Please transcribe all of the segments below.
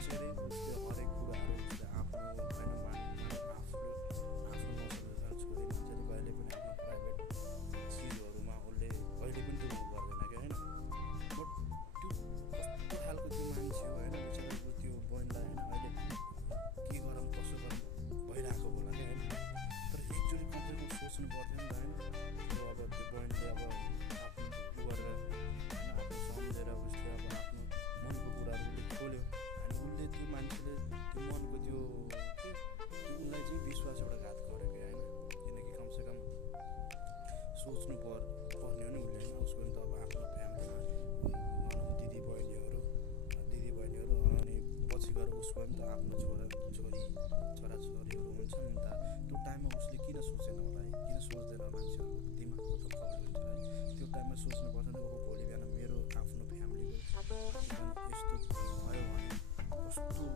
सोचेरै उसले हरेक कुराहरू उसले आफ्नो होइन आफूले आफ्नो नसोचेर छोरी मान्छेले कहिले पनि आफ्नो प्राइभेट चिजहरूमा उसले कहिले पनि त्यो गर्दैन कि होइन। बट त्यो कस्तो खालको त्यो मान्छे हो होइन, बिचरा त्यो बहिनीलाई होइन अहिले के गरौँ कसो गरौँ भइरहेको होला क्या होइन। तर एकचोटि कम्तीमा सोच्नु पर्थ्यो नि त होइन। त्यो अब त्यो बहिनीले अब आफ्नो उ गरेर होइन आफ्नो सम्झेर उसले अब आफ्नो मनको कुराहरू उसले खोल्यो अनि उसले त्यो मान्छेले त्यो मनको त्यो उसलाई चाहिँ विश्वासबाट घात गर्यो कि होइन। किनकि कमसेकम सोच्नु पर्ने हो नि उसले होइन। उसको नि त अब आफ्नो फ्यामिलीमा दिदी बहिनीहरू अनि पछि गएर उसको नि त आफ्नो छोराछोरीहरू हुन्छ नि त। त्यो टाइममा उसले किन सोचेन होला है, किन सोच्दैन मान्छेहरूको दिमागको त खबर हुन्छ है। त्यो टाइममा सोच्नुपर्छ नि अब भोलि बिहान मेरो आफ्नो फ्यामिलीको यस्तो भयो भने कस्तो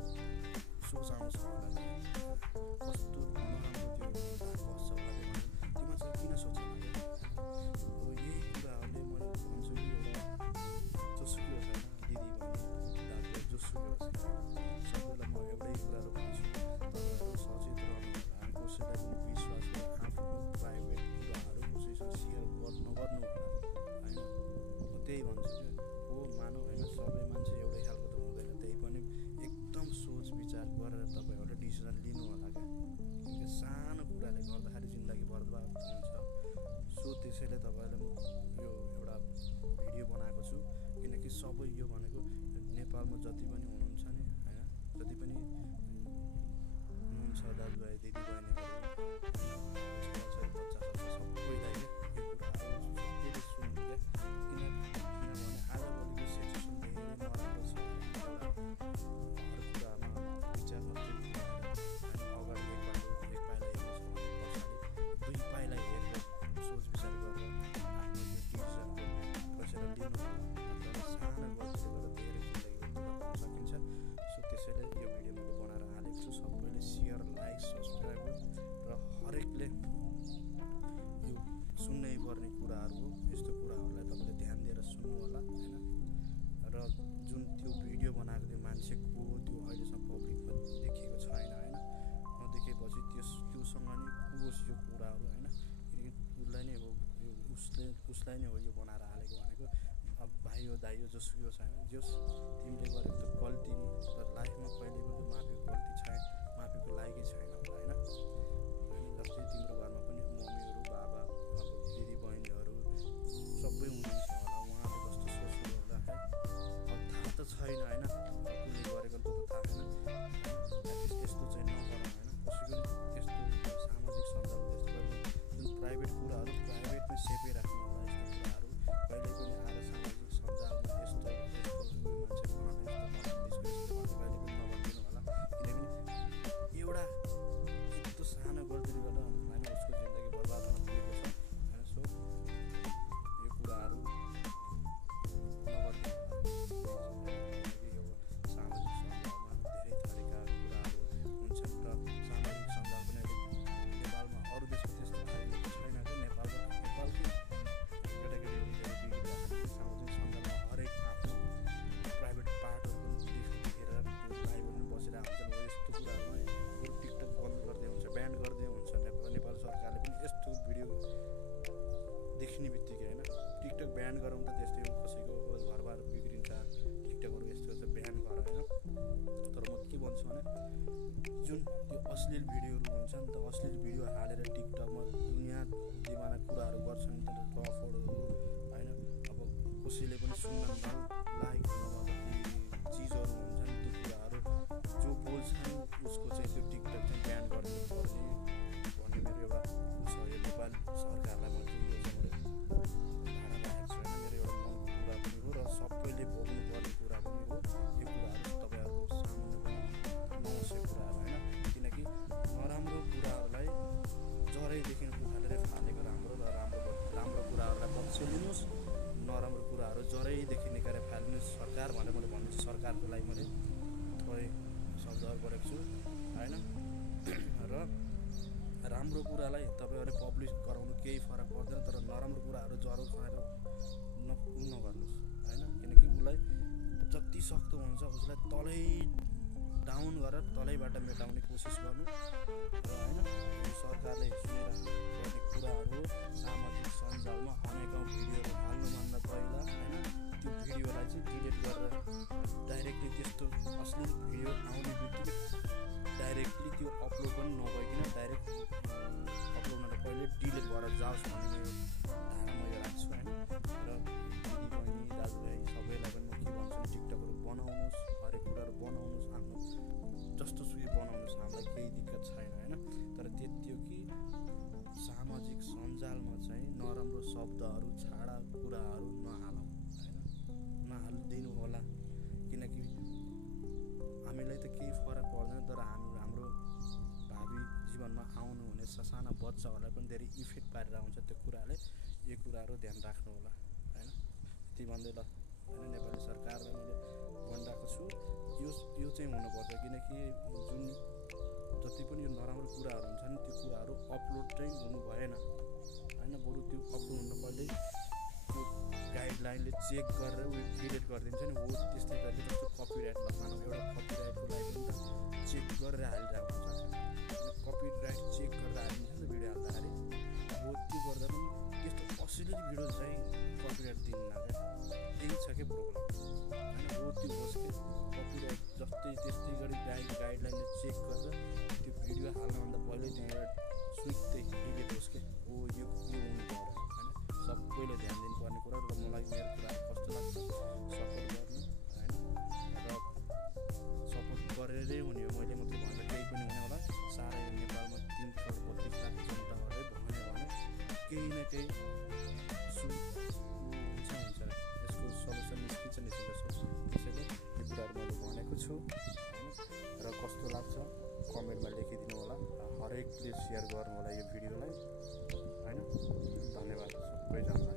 सोच आउँछ होला, कस्तो नराम्रो त्यो बस्छ होला त्यो मान्छे किन सोचेन हो। यही कुराहरूले मैले भन्छु कि एउटा जोसुकै होस् होइन दिदी बहिनी दाजु जोसुकै होस् सबैलाई म एउटै कुराहरू भन्छु, तपाईँहरू सचेत रहनु होला। अनि कसैलाई पनि विश्वास आफ्नो प्राइभेट कुराहरू कसैसँग सेयर नगर्नु होला होइन। म त्यही भन्छु क्या हो मानव होइन सबै मान्छे एउटै खालको त हुँदैन, त्यही पनि एकदम सोच विचार गरेर तपाईँहरूले डिसिजन लिनु होला क्या। किनकि सानो कुराले गर्दाखेरि जिन्दगी बर्बाद हुन्छ। सो त्यसैले तपाईँहरूले म यो एउटा भिडियो बनाएको छु, किनकि सबै यो भनेको नेपालमा जति पनि हुनुहुन्छ नि होइन, जति पनि हुनुहुन्छ दाजुभाइ दिदीबहिनीहरू छोराछोरी बच्चा सबैलाई यो कुराहरू सबैले सुन्नु क्या। किनभने आजभोलिको सिचुएसन धेरै नराम्रो छ। हर कुरामा विचार मात्रै अगाडि एक पाइला हेर्नु छ भने पछाडि दुई पाइला हेरेर सोच विचार गरेर आफ्नो त्यो डिसिजनको फैसला लिनु होला। सानो गल्तीले गर्दा धेरै जिन्दगी बर्बाद गर्न सकिन्छ। सो त्यसैले यो भिडियो मैले बनाएर हालेको छु। सबैले सेयर लाइक सब्सक्राइब र हरेकले यो सुन्नै पर्ने कुराहरू हो। यस्तो कुराहरूलाई तपाईँले ध्यान दिएर सुन्नु होला होइन। र जुन त्यो भिडियो बनाएको त्यो मान्छे को हो त्यो अहिलेसम्म पब्लिकमा देखिएको छैन होइन। नदेखेपछि त्योसँग नि को होस् यो कुराहरू होइन। किनकि उसलाई नै हो उसलाई नै हो यो बनाएर हालेको भनेको। अब भाइ हो दाइ हो जोसुकै होस् होइन, जोस् तिमीले गरेको त गल्ती नि तर लाइफमा कहिले पनि माफीको गल्ती छैन, माफीको लायकै छैन होला होइन। जस्तै तिम्रो घरमा पनि मम्मीहरू बाबा अब दिदी बहिनीहरू सबै हुनुहुन्छ होला, उहाँले कस्तो सोच्नु होला है अब थाहा त छैन होइन। कसले गरेको त थाहा छैन। एटलिस्ट यस्तो चाहिँ नगरौँ होइन। कसैको त्यस्तो सामाजिक सञ्जाल त्यस्तो जुन प्राइभेट कुराहरू प्राइभेटमै सेफै राख्नु होला। यस्तो कुराहरू कहिले पनि आएर सामाजिक सञ्जालमा यस्तो मान्छे बनाउने यस्तो कहिले पनि नभनिदिनु होला। किनभने एउटा यस्तो सानो गल्तीले गर्दा होइन उसको जिन्दगी बर्बाद हुन पुगेको छ होइन। सो यो कुराहरू नगरिदिनु होला। सामाजिक सञ्जालमा धेरै थरीका कुराहरू हुन्छन् र सामाजिक सञ्जाल पनि नेपालमा अरू देशमा त्यस्तो खालको छैन कि नेपालकै केटाकेटीहरू धेरै बिग्रिरहेको सामाजिक सञ्जालमा हरेक आफ्नो प्राइभेट पार्टहरू पनि देखेर त्यो लाइभ पनि बसिरहेको हुन्छन्। हो यस्तो कुराहरूमा बरु टिकटक बन्द गरिदिए हुन्छ, ब्यान गरिदिए हुन्छ। नेपाल सरकारले पनि यस्तो भिडियो देख्ने बित्तिकै होइन टिकटक ब्यान गरौँ त त्यस्तै हो, कसैको घरबार बिग्रिन्छ टिकटकहरू यस्तो यस्तो ब्यान गर होइन। तर म के भन्छु भने जुन त्यो अश्लील भिडियोहरू हुन्छ नि त, अश्लील भिडियो हालेर टिकटकमा दुनियाँ दिवाना कुराहरू गर्छन् नि त रफोडहरू होइन। अब कसैले पनि सुन्न लायक नभएको चिजहरू हुन्छ नि त्यो कुराहरू जो बोल्छन् उसको चाहिँ त्यो टिकटक चाहिँ ब्यान गरिदिनु पर्ने भन्ने मेरो एउटा छ। यो नेपाल सरकारलाई म चाहिँ यो चाहिँ मैले धारणा राखेको छु होइन। मेरो एउटा मनको कुरा पनि हो र सबैले भोग्नु पर्ने कुरा पनि हो। यो कुराहरू तपाईँहरूको सामान्य पनि नहोस् यो कुराहरू होइन। किनकि नराम्रो कुराहरूलाई जरैदेखि उखालेर फालेको राम्रो र राम्रो कुराहरूलाई पक्ष लिनुहोस्, नराम्रो कुराहरू जरैदेखि निकालेर फालिदिनुहोस्। सरकार भनेर मैले भन्दैछु, सरकारको लागि मैले थोरै शब्दहरू गरेको छु होइन। र राम्रो कुरालाई तपाईँहरूले पब्लिस गराउनु केही फरक पर्दैन, तर नराम्रो कुराहरू जरो खाएर नगर्नुहोस् होइन। किनकि उसलाई जति सक्दो हुन्छ उसलाई तलै डाउन गरेर तलैबाट मेटाउने कोसिस गर्नु र होइन सरकारले गर्ने कुराहरू सामाजिक सञ्जालमा अनेकौँ भिडियोहरू हाल्नुभन्दा पहिला होइन त्यो भिडियोलाई चाहिँ डिलिट गरेर डाइरेक्टली त्यस्तो अश्लील भिडियो आउने बित्तिकै डाइरेक्टली त्यो अपलोड पनि नभइकन डाइरेक्ट अपलोड हुँदा पहिले डिलिट भएर जाओस् भन्ने धारणा म यो राख्छु होइन र दिदी बहिनी दाजुभाइ सबैलाई पनि म के भन्छु टिकटकहरू बनाउनुहोस् हरेक कुराहरू बनाउनुहोस् आफ्नो जस्तो सुकै बनाउनुहोस् हामीलाई केही दिक्कत छैन होइन तर त्यति हो कि सामाजिक सञ्जालमा चाहिँ नराम्रो शब्दहरू छाडा कुराहरू नहालौँ होइन नहालिदिनु होला किनकि हामीलाई त केही फरक पर्दैन तर हाम्रो भावी जीवनमा आउनु हुने ससाना बच्चाहरूलाई पनि धेरै इफेक्ट पारेर आउँछ त्यो कुराले यो कुराहरू ध्यान राख्नु होला होइन यति भन्दै ल होइन नेपाली सरकारलाई मैले भनिरहेको छु यो चाहिँ हुनुपर्छ किनकि जुन जति पनि यो नराम्रो कुराहरू हुन्छ नि त्यो कुराहरू अपलोड चाहिँ हुनु भएन होइन बरु त्यो अपलोड हुनु पर्दै त्यो गाइडलाइनले चेक गरेर उयो डिलिट गरिदिन्छ नि हो त्यस्तै गरी जस्तो कपिराइट लगाउनु एउटा कपिराइटको लागि पनि त चेक गरेर हालिरहेको हुन्छ कपिराइट चेक गरेर हालिन्छ नि त भिडियो हाल्दाखेरि हो त्यो गर्दा पनि त्यस्तो अश्लील भिडियो चाहिँ कपिराइट दिन्न क्या त्यही छ क्या प्रब्लम होइन हो त्यो होस् कि कपिराइट जस्तै त्यस्तै गरी गाइडलाइनले चेक गरेर त्यो भिडियो हाल्नुभन्दा पहिले त्यहाँबाट सुत्तै डिलिट होस् कि हो यो हुनु पऱ्यो होइन सबैले ध्यान दिनुपर्ने कुरा र मलाई मेरो कुराहरू कस्तो लाग्छ सपोर्ट गर्नु होइन र सपोर्ट गरेरै हुने हो मैले मात्रै भन्दा केही पनि हुने होला साह्रै नेपालमा 332 लाख जनताहरूले भन्यो भने केही न केही हुन्छ यसको सल्युसन निस्किन्छ त्यसैले यो कुराहरू मैले भनेको छु होइन र कस्तो लाग्छ कमेन्टमा लेखिदिनु होला हरेकले सेयर गर्नु होला यो भिडियोलाई होइन धन्यवाद सबैजनालाई।